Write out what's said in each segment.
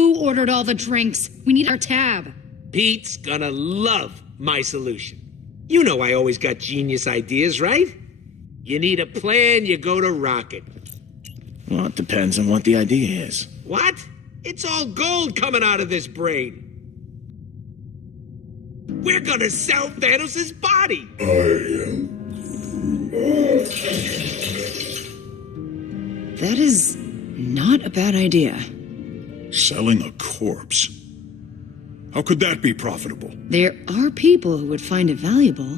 Who ordered all the drinks? We need our tab. Pete's gonna love my solution. You know I always got genius ideas, right? You need a plan, you go to Rocket. Well, it depends on what the idea is. What? It's all gold coming out of this brain. We're gonna sell Thanos' body! That is not a bad idea. Selling a corpse? How could that be profitable? There are people who would find it valuable.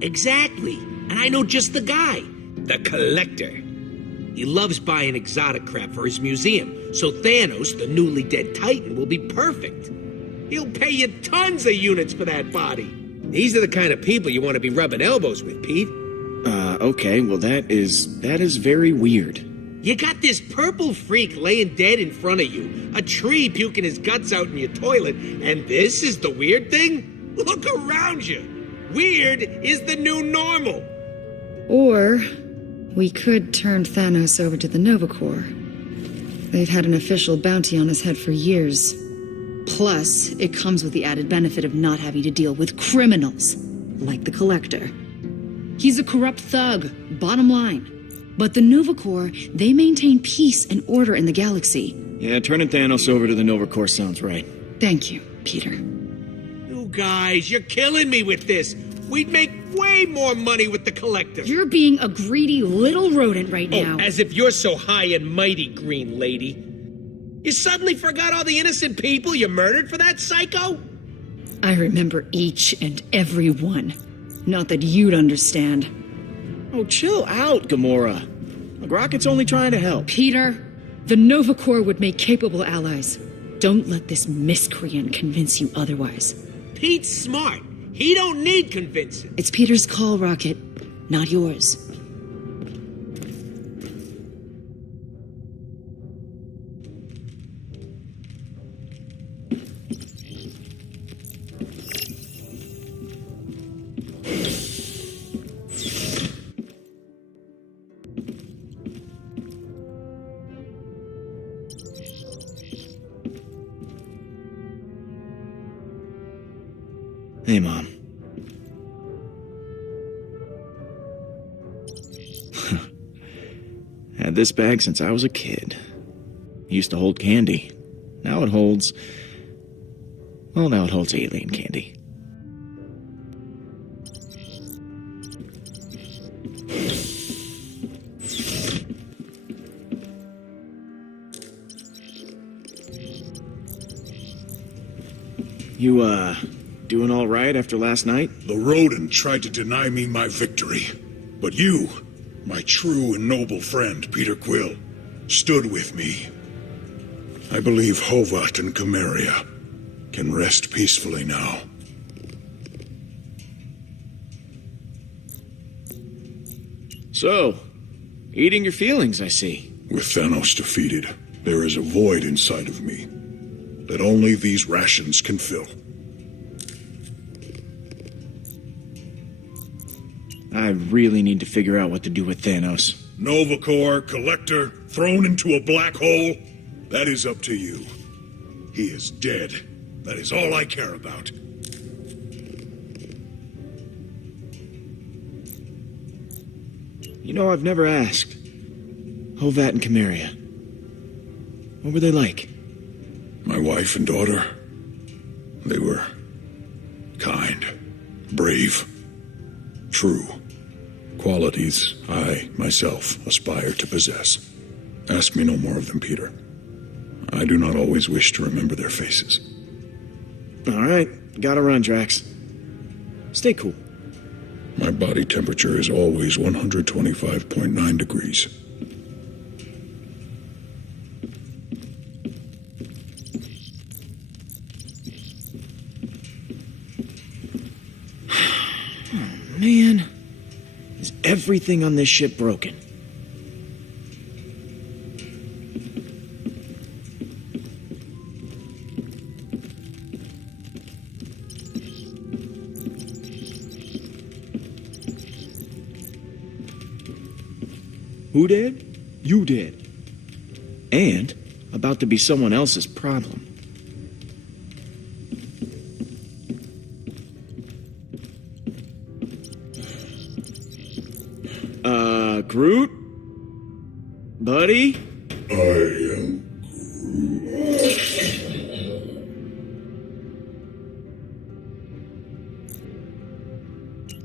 Exactly. And I know just the guy. The Collector. He loves buying exotic crap for his museum, so Thanos, the newly dead Titan, will be perfect. He'll pay you tons of units for that body. These are the kind of people you want to be rubbing elbows with, Pete. Okay, well that is very weird. You got this purple freak laying dead in front of you, a tree puking his guts out in your toilet, and this is the weird thing? Look around you. Weird is the new normal. Or we could turn Thanos over to the Nova Corps. They've had an official bounty on his head for years. Plus, it comes with the added benefit of not having to deal with criminals, like the Collector. He's a corrupt thug, bottom line. But the Nova Corps, they maintain peace and order in the galaxy. Yeah, turning Thanos over to the Nova Corps sounds right. Thank you, Peter. You guys, you're killing me with this. We'd make way more money with the Collector. You're being a greedy little rodent right now. Oh, as if you're so high and mighty, Green Lady. You suddenly forgot all the innocent people you murdered for that psycho? I remember each and every one. Not that you'd understand. Oh, chill out, Gamora. Rocket's only trying to help. Peter, the Nova Corps would make capable allies. Don't let this miscreant convince you otherwise. Pete's smart. He don't need convincing. It's Peter's call, Rocket, not yours. Hey, Mom. Had this bag since I was a kid. Used to hold candy. Now it holds... Well, now it holds alien candy. You, doing all right after last night? The rodent tried to deny me my victory. But you, my true and noble friend, Peter Quill, stood with me. I believe Hovat and Chimeria can rest peacefully now. So, eating your feelings, I see. With Thanos defeated, there is a void inside of me that only these rations can fill. I really need to figure out what to do with Thanos. Nova Corps, Collector, thrown into a black hole? That is up to you. He is dead. That is all I care about. You know, I've never asked. Hovat and Chimeria. What were they like? My wife and daughter, they were kind, brave, true. Qualities I, myself, aspire to possess. Ask me no more of them, Peter. I do not always wish to remember their faces. All right, gotta run, Drax. Stay cool. My body temperature is always 125.9 degrees. Oh, man. Is everything on this ship broken? Who did? You did. And about to be someone else's problem. buddy? I am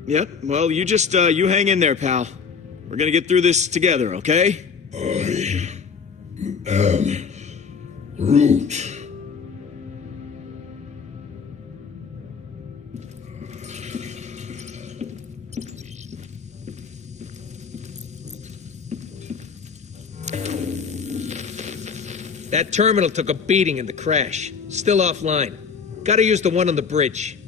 Yep, well, you just, you hang in there, pal. We're gonna get through this together, okay? I am Groot. That terminal took a beating in the crash. Still offline. Gotta use the one on the bridge.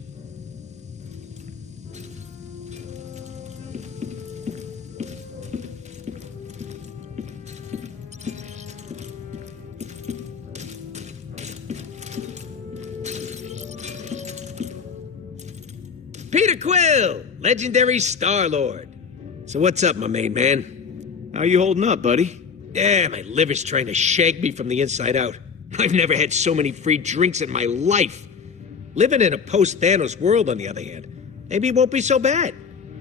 Peter Quill, legendary Star-Lord. So what's up, my main man? How you holding up, buddy? Yeah, my liver's trying to shake me from the inside out. I've never had so many free drinks in my life. Living in a post-Thanos world, on the other hand, maybe it won't be so bad.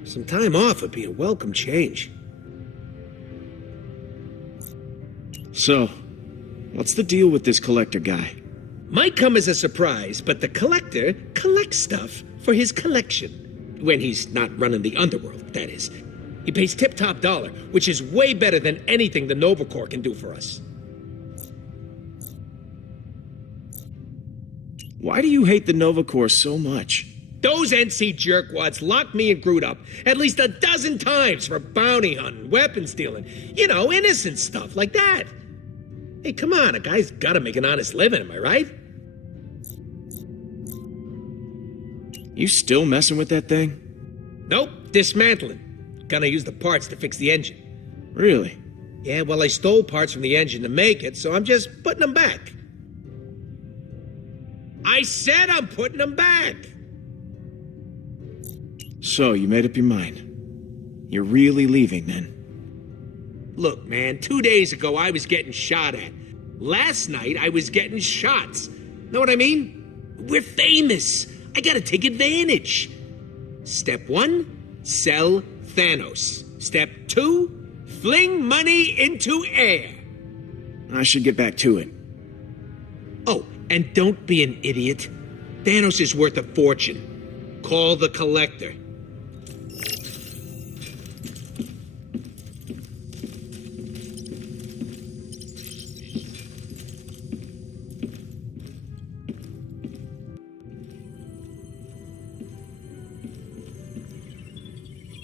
Some time off would be a welcome change. So, what's the deal with this collector guy? Might come as a surprise, but the collector collects stuff for his collection. When he's not running the underworld, that is. He pays tip-top dollar, which is way better than anything the Nova Corps can do for us. Why do you hate the Nova Corps so much? Those NC jerkwads locked me and Groot up at least a dozen times for bounty hunting, weapon stealing, you know, innocent stuff like that. Hey, come on, a guy's gotta make an honest living, am I right? You still messing with that thing? Nope, dismantling. Gonna use the parts to fix the engine. Really? Yeah, well, I stole parts from the engine to make it, so I'm just putting them back. I said I'm putting them back! So, you made up your mind. You're really leaving, then? Look, man, 2 days ago I was getting shot at. Last night I was getting shots. Know what I mean? We're famous. I gotta take advantage. Step 1, sell Thanos. Step 2, fling money into air. I should get back to it. Oh, and don't be an idiot. Thanos is worth a fortune. Call the collector.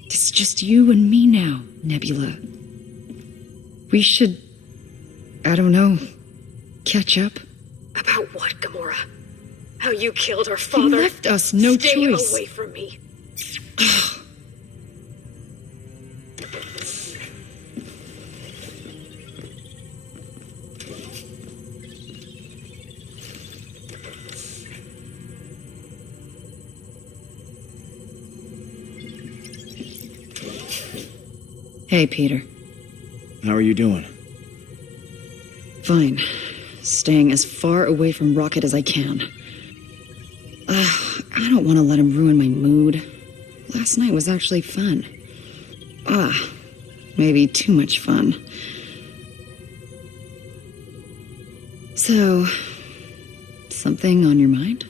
It's just you and me now, Nebula. We should, I don't know, catch up. About what, Gamora? How you killed our He father? left us no Stay choice. away from me. Hey, Peter. How are you doing? Fine. Staying as far away from Rocket as I can. I don't want to let him ruin my mood. Last night was actually fun. Maybe too much fun. So, something on your mind?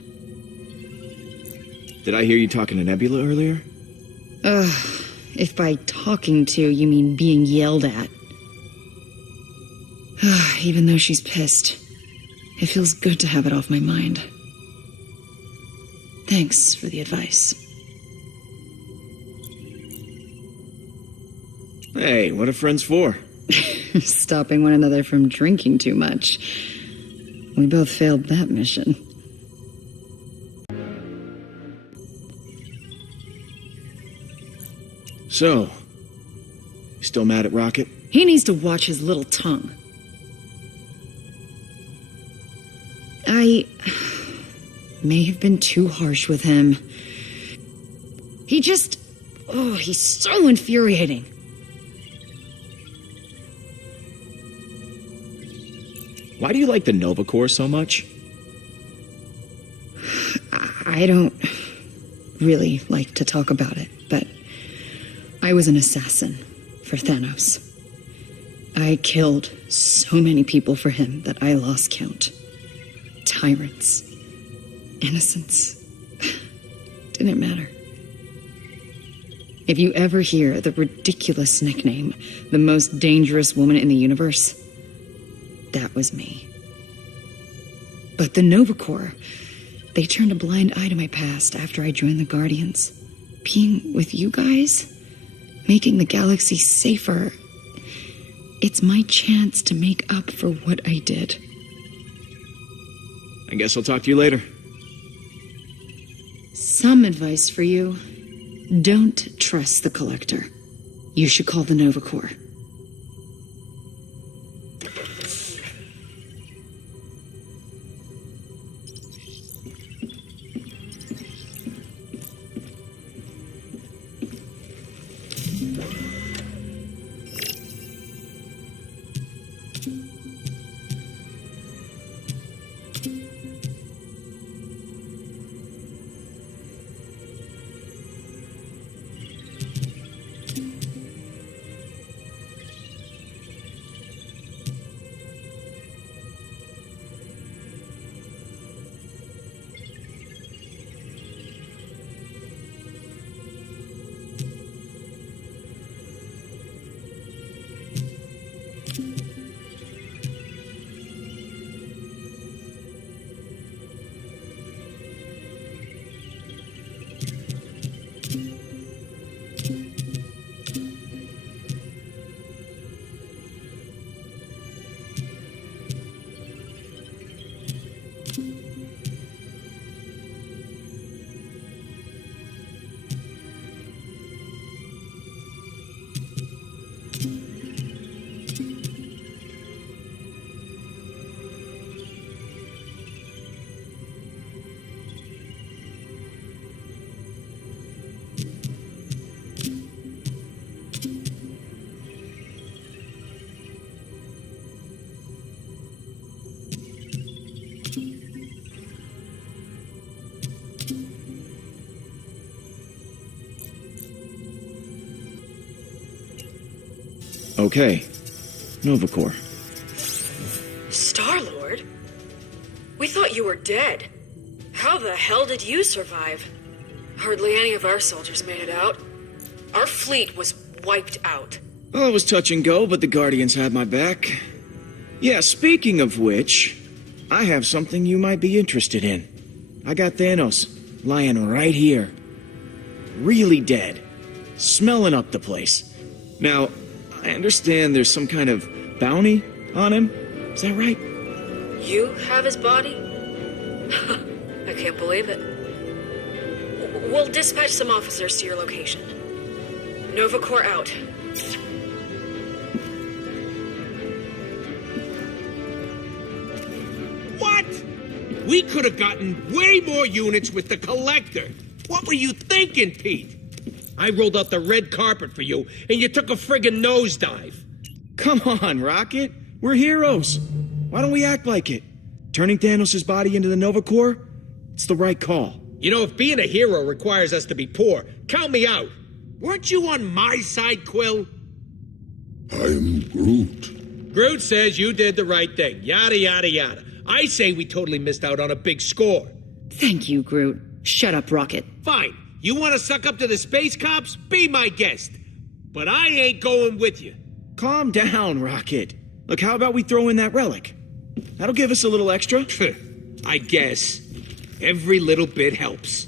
Did I hear you talking to Nebula earlier? If by talking to you mean being yelled at. Even though she's pissed, it feels good to have it off my mind. Thanks for the advice. Hey, what are friends for? Stopping one another from drinking too much. We both failed that mission. So, you still mad at Rocket? He needs to watch his little tongue. I may have been too harsh with him. He's so infuriating. Why do you like the Nova Corps so much? I don't really like to talk about it, but I was an assassin for Thanos. I killed so many people for him that I lost count. Tyrants. Innocents. Didn't matter. If you ever hear the ridiculous nickname, the most dangerous woman in the universe, that was me. But the Nova Corps, they turned a blind eye to my past after I joined the Guardians. Being with you guys, making the galaxy safer, it's my chance to make up for what I did. I guess I'll talk to you later. Some advice for you. Don't trust the Collector. You should call the Nova Corps. Okay. Nova Corps. Star-Lord? We thought you were dead. How the hell did you survive? Hardly any of our soldiers made it out. Our fleet was wiped out. Well, it was touch and go, but the Guardians had my back. Yeah, speaking of which, I have something you might be interested in. I got Thanos lying right here. Really dead. Smelling up the place. Now, I understand there's some kind of bounty on him. Is that right? You have his body? I can't believe it. We'll dispatch some officers to your location. Nova Corps out. What? We could have gotten way more units with the Collector. What were you thinking, Pete? I rolled out the red carpet for you, and you took a friggin' nosedive. Come on, Rocket. We're heroes. Why don't we act like it? Turning Thanos' body into the Nova Corps? It's the right call. You know, if being a hero requires us to be poor, count me out. Weren't you on my side, Quill? I'm Groot. Groot says you did the right thing. Yada, yada, yada. I say we totally missed out on a big score. Thank you, Groot. Shut up, Rocket. Fine. You want to suck up to the space cops? Be my guest. But I ain't going with you. Calm down, Rocket. Look, how about we throw in that relic? That'll give us a little extra. I guess. Every little bit helps.